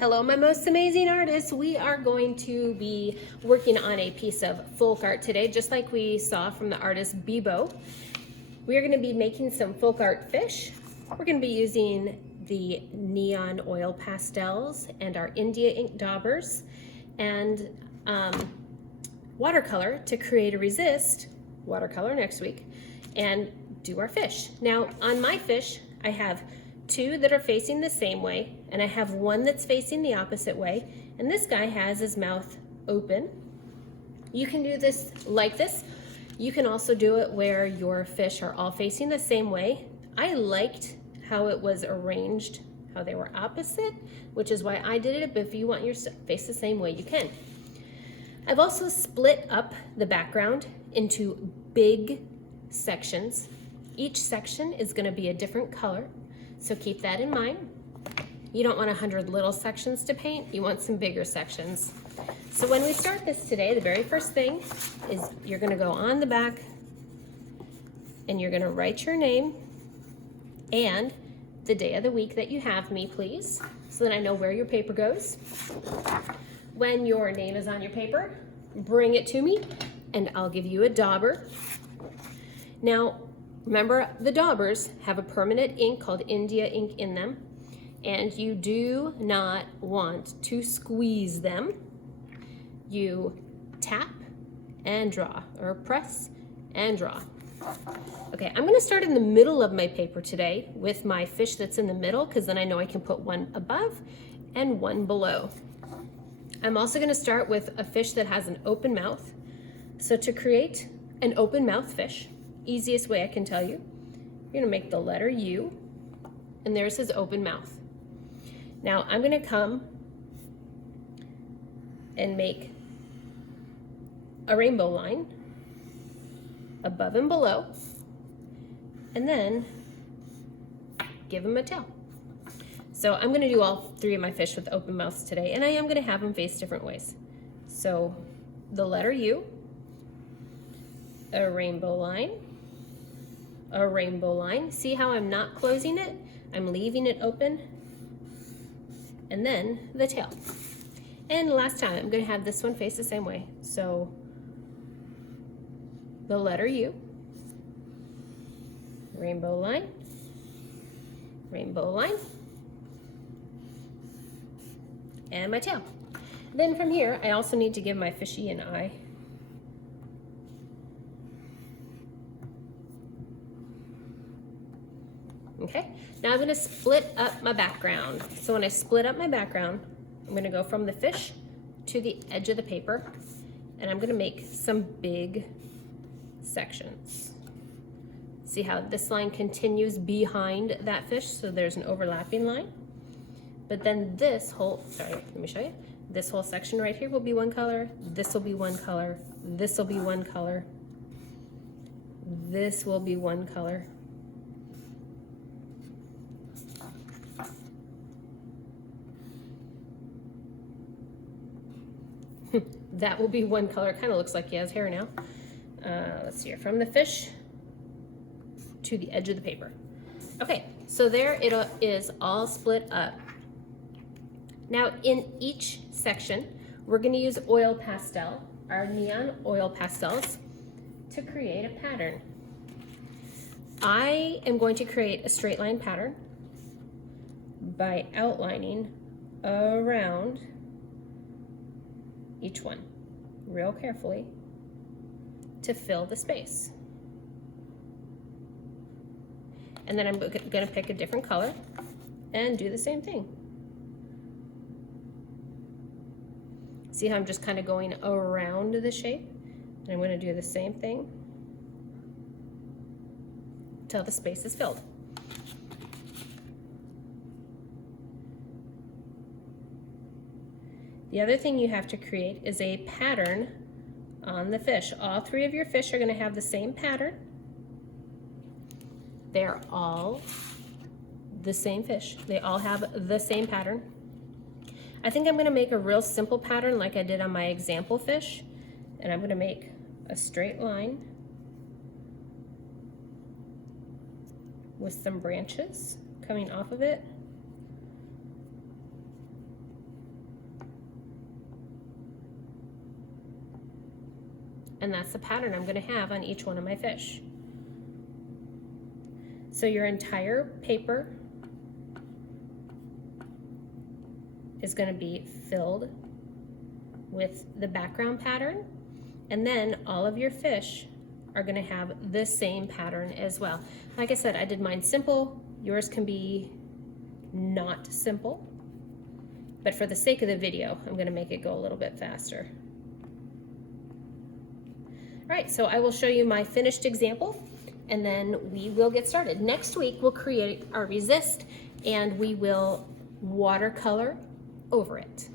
Hello, my most amazing artists. We are going to be working on a piece of folk art today, just like we saw from the artist Bebo. We are going to be making some folk art fish. We're going to be using the neon oil pastels and our India ink daubers and watercolor to create a resist, watercolor next week, and do our fish. Now, on my fish, I have two that are facing the same way, and I have one that's facing the opposite way, and this guy has his mouth open. You can do this like this. You can also do it where your fish are all facing the same way. I liked how it was arranged, how they were opposite, which is why I did it, but if you want your face the same way, you can. I've also split up the background into big sections. Each section is going to be a different color, so keep that in mind. You don't want 100 little sections to paint, you want some bigger sections. So when we start this today, the very first thing is you're going to go on the back and you're going to write your name and the day of the week that you have me, please, so that I know where your paper goes. When your name is on your paper, bring it to me and I'll give you a dauber. Now, remember, the daubers have a permanent ink called India ink in them, and you do not want to squeeze them. You tap and draw, or press and draw. Okay, I'm gonna start in the middle of my paper today with my fish that's in the middle, because then I know I can put one above and one below. I'm also gonna start with a fish that has an open mouth. So to create an open mouth fish, easiest way I can tell you, you're gonna make the letter U, and there's his open mouth. Now I'm gonna come and make a rainbow line above and below, and then give him a tail. So I'm gonna do all three of my fish with open mouths today, and I am gonna have them face different ways. So the letter U, a rainbow line, a rainbow line. See how I'm not closing it? I'm leaving it open. And then the tail. And last time, I'm gonna have this one face the same way. So the letter U, rainbow line, and my tail. Then from here, I also need to give my fishy an eye. Okay, now I'm gonna split up my background. So when I split up my background, I'm gonna go from the fish to the edge of the paper, and I'm gonna make some big sections. See how this line continues behind that fish, so there's an overlapping line. But then this whole, sorry, let me show you. This whole section right here will be one color, this will be one color, this will be one color, this will be one color. That will be one color. Kind of looks like he has hair now. Let's see here, from the fish to the edge of the paper. Okay, so there it is all split up. Now in each section, we're gonna use oil pastel, our neon oil pastels, to create a pattern. I am going to create a straight line pattern by outlining around each one real carefully to fill the space. And then I'm gonna pick a different color and do the same thing. See how I'm just kind of going around the shape? And I'm gonna do the same thing until the space is filled. The other thing you have to create is a pattern on the fish. All three of your fish are gonna have the same pattern. They're all the same fish. They all have the same pattern. I think I'm gonna make a real simple pattern like I did on my example fish, and I'm gonna make a straight line with some branches coming off of it. and that's the pattern I'm going to have on each one of my fish. So your entire paper is going to be filled with the background pattern, and then all of your fish are going to have the same pattern as well. Like I said, I did mine simple. Yours can be not simple, but for the sake of the video, I'm going to make it go a little bit faster. All right, so I will show you my finished example, and then we will get started. Next week, we'll create our resist, and we will watercolor over it.